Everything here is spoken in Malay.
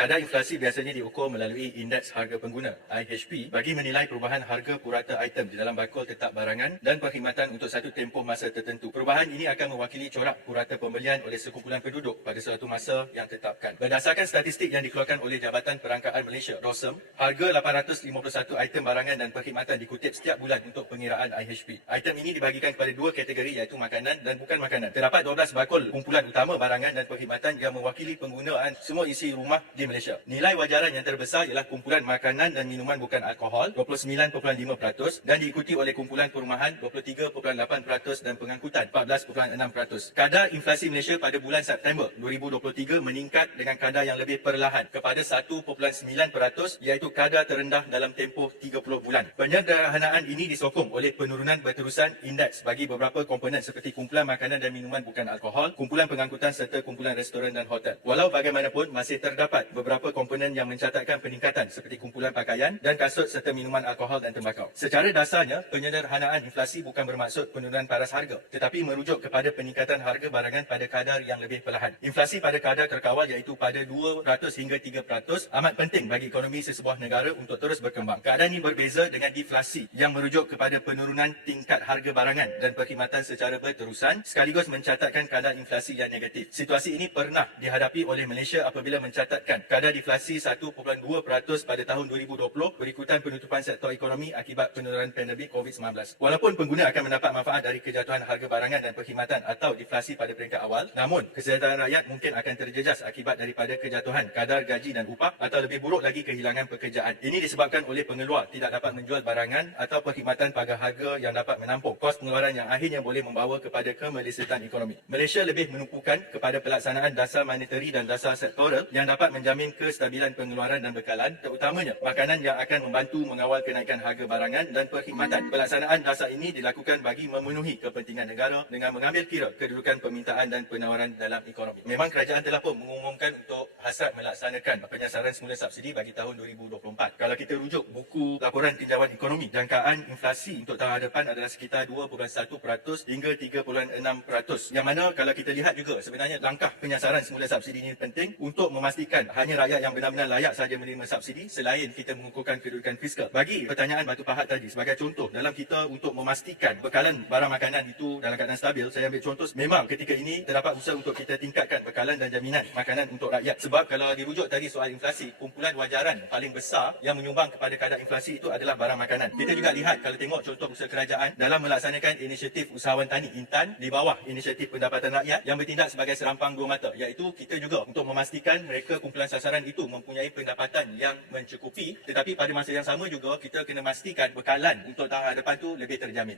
Kadar inflasi biasanya diukur melalui Indeks Harga Pengguna (IHP) bagi menilai perubahan harga purata item di dalam bakul tetap barangan dan perkhidmatan untuk satu tempoh masa tertentu. Perubahan ini akan mewakili corak purata pembelian oleh sekumpulan penduduk pada suatu masa yang ditetapkan. Berdasarkan statistik yang dikeluarkan oleh Jabatan Perangkaan Malaysia (ROSM), harga 851 item barangan dan perkhidmatan dikutip setiap bulan untuk pengiraan IHP. Item ini dibahagikan kepada dua kategori iaitu makanan dan bukan makanan. Terdapat 12 bakul kumpulan utama barangan dan perkhidmatan yang mewakili penggunaan semua isi rumah di Malaysia. Nilai wajaran yang terbesar ialah kumpulan makanan dan minuman bukan alkohol 29.5% dan diikuti oleh kumpulan perumahan 23.8% dan pengangkutan 14.6%. Kadar inflasi Malaysia pada bulan September 2023 meningkat dengan kadar yang lebih perlahan kepada 1.9% iaitu kadar terendah dalam tempoh 30 bulan. Penyederhanaan ini disokong oleh penurunan berterusan indeks bagi beberapa komponen seperti kumpulan makanan dan minuman bukan alkohol, kumpulan pengangkutan serta kumpulan restoran dan hotel. Walau bagaimanapun masih terdapat beberapa komponen yang mencatatkan peningkatan seperti kumpulan pakaian dan kasut serta minuman alkohol dan tembakau. Secara dasarnya, penyederhanaan inflasi bukan bermaksud penurunan paras harga, tetapi merujuk kepada peningkatan harga barangan pada kadar yang lebih perlahan. Inflasi pada kadar terkawal iaitu pada 2% hingga 3% amat penting bagi ekonomi sesebuah negara untuk terus berkembang. Keadaan ini berbeza dengan deflasi yang merujuk kepada penurunan tingkat harga barangan dan perkhidmatan secara berterusan sekaligus mencatatkan kadar inflasi yang negatif. Situasi ini pernah dihadapi oleh Malaysia apabila mencatatkan kadar deflasi 1.2% pada tahun 2020 berikutan penutupan sektor ekonomi akibat penularan pandemik COVID-19. Walaupun pengguna akan mendapat manfaat dari kejatuhan harga barangan dan perkhidmatan atau deflasi pada peringkat awal, namun kesejahteraan rakyat mungkin akan terjejas akibat daripada kejatuhan kadar gaji dan upah atau lebih buruk lagi kehilangan pekerjaan. Ini disebabkan oleh pengeluar tidak dapat menjual barangan atau perkhidmatan pagar harga yang dapat menampung kos pengeluaran yang akhirnya boleh membawa kepada kemelesetan ekonomi. Malaysia lebih menumpukan kepada pelaksanaan dasar monetary dan dasar sektoral yang dapat menjamin kestabilan pengeluaran dan bekalan, terutamanya makanan yang akan membantu mengawal kenaikan harga barangan dan perkhidmatan. Pelaksanaan dasar ini dilakukan bagi memenuhi kepentingan negara dengan mengambil kira kedudukan permintaan dan penawaran dalam ekonomi. Memang kerajaan telah pun mengumumkan untuk hasrat melaksanakan penyasaran semula subsidi bagi tahun 2024. Kalau kita rujuk buku laporan tinjauan ekonomi, jangkaan inflasi untuk tahun hadapan adalah sekitar 2.1% hingga 3.6%. Yang mana kalau kita lihat juga sebenarnya langkah penyasaran semula subsidi ini penting untuk memastikan hanya rakyat yang benar-benar layak sahaja menerima subsidi selain kita mengukuhkan kedudukan fiskal. Bagi pertanyaan Batu Pahat tadi, sebagai contoh dalam kita untuk memastikan bekalan barang makanan itu dalam keadaan stabil, saya ambil contoh, memang ketika ini terdapat usaha untuk kita tingkatkan bekalan dan jaminan makanan untuk rakyat. Sebab kalau dirujuk tadi soal inflasi, kumpulan wajaran paling besar yang menyumbang kepada kadar inflasi itu adalah barang makanan. Kita juga lihat kalau tengok contoh usaha kerajaan dalam melaksanakan inisiatif usahawan tani Intan di bawah inisiatif pendapatan rakyat yang bertindak sebagai serampang dua mata, iaitu kita juga untuk memastikan mereka kumpulan sasaran itu mempunyai pendapatan yang mencukupi, tetapi pada masa yang sama juga kita kena pastikan bekalan untuk tahun hadapan tu lebih terjamin.